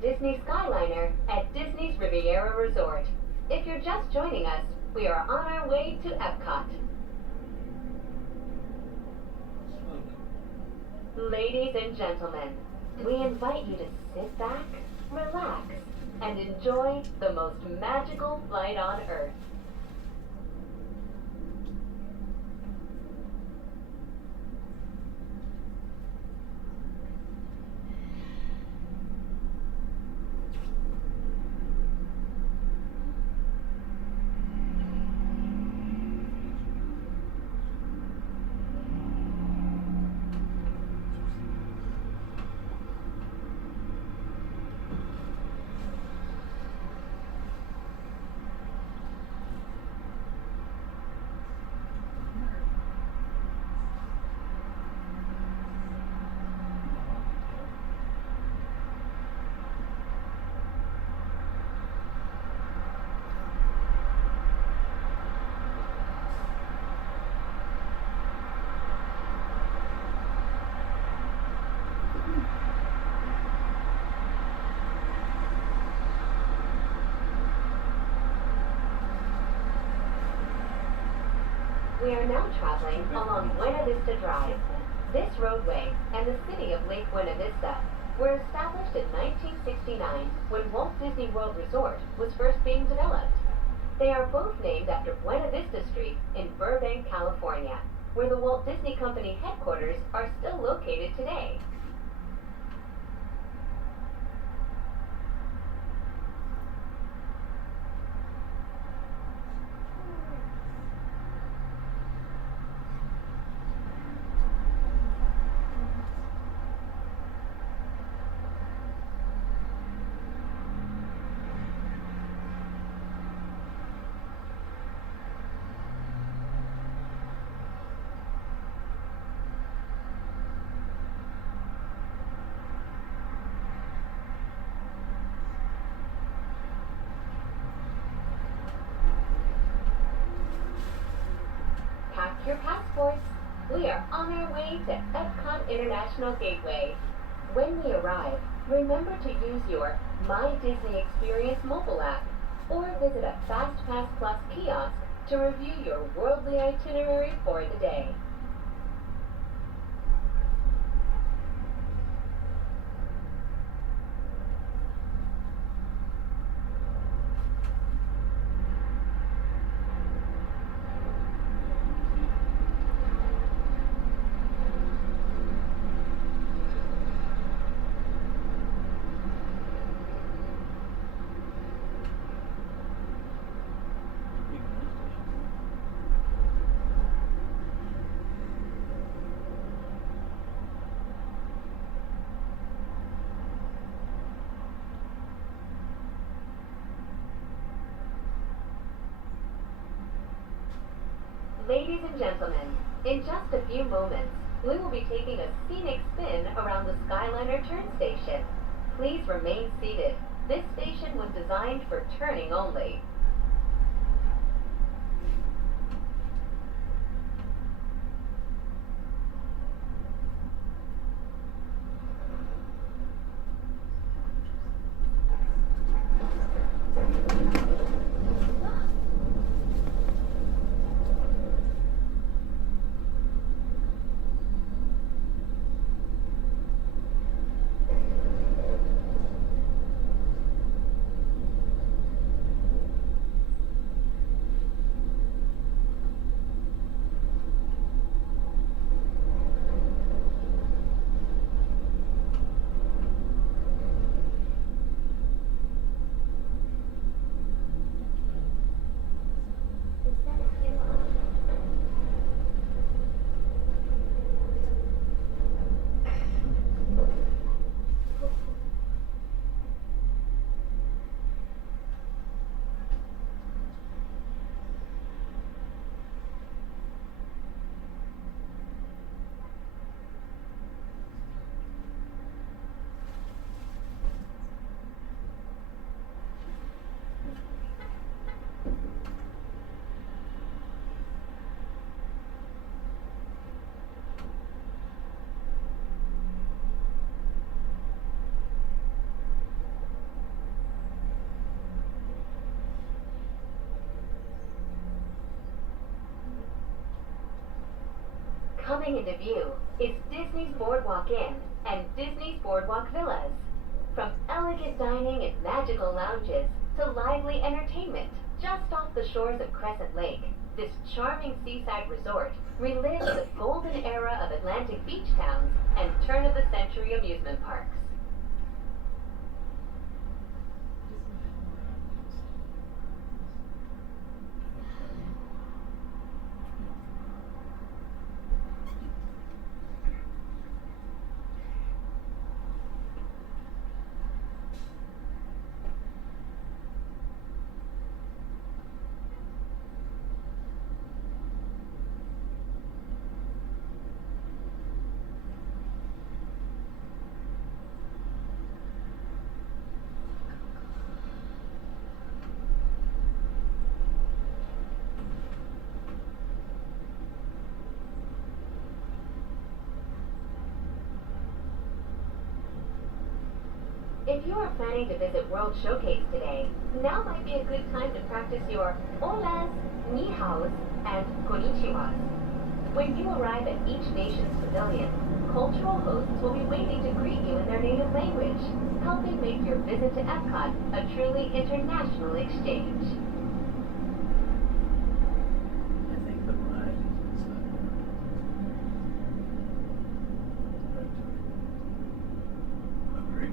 Disney Skyliner at Disney's Riviera Resort. If you're just joining us, we are on our way to Epcot. Ladies and gentlemen, we invite you to sit back, relax, and enjoy the most magical flight on Earth. We are now traveling along Buena Vista Drive. This roadway and the city of Lake Buena Vista were established in 1969 when Walt Disney World Resort was first being developed. They are both named after Buena Vista Street in Burbank, California, where the Walt Disney Company headquarters are still located today. Pack your passports. We are on our way to Epcot International Gateway. When we arrive, remember to use your My Disney Experience mobile app or visit a FastPass Plus kiosk to review your worldly itinerary for the day. Ladies and gentlemen, in just a few moments, we will be taking a scenic spin around the Skyliner turn station. Please remain seated. This station was designed for turning only. coming into view is Disney's Boardwalk Inn and Disney's Boardwalk Villas. From elegant dining and magical lounges to lively entertainment just off the shores of Crescent Lake, this charming seaside resort relives the golden era of Atlantic beach towns and turn-of-the-century amusement parks. If you are planning to visit World Showcase today, now might be a good time to practice your holas, ni haos, and konnichiwas. When you arrive at each nation's pavilion, cultural hosts will be waiting to greet you in their native language, helping make your visit to Epcot a truly international exchange. I think the ride is inside there. Agree.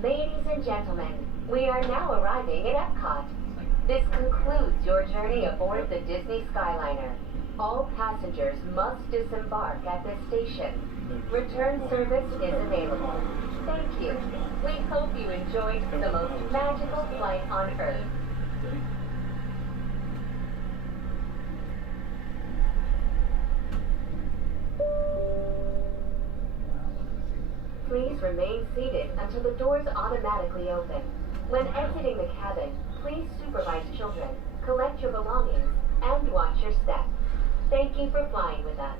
Ladies and gentlemen, we are now arriving at Epcot. This concludes your journey aboard the Disney Skyliner. All passengers must disembark at this station. Return service is available. Thank you. We hope you enjoyed the most magical flight on Earth. Please remain seated until the doors automatically open. When exiting the cabin, please supervise children, collect your belongings, and watch your step. Thank you for flying with us.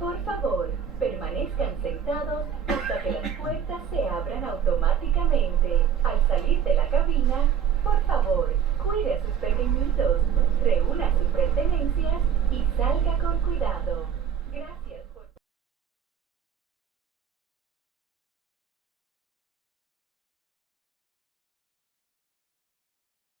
Por favor, permanezcan sentados hasta que las puertas se abran automáticamente. Al salir de la cabina, por favor, cuide a sus pequeñitos, reúna sus pertenencias y salga con cuidado. Gracias.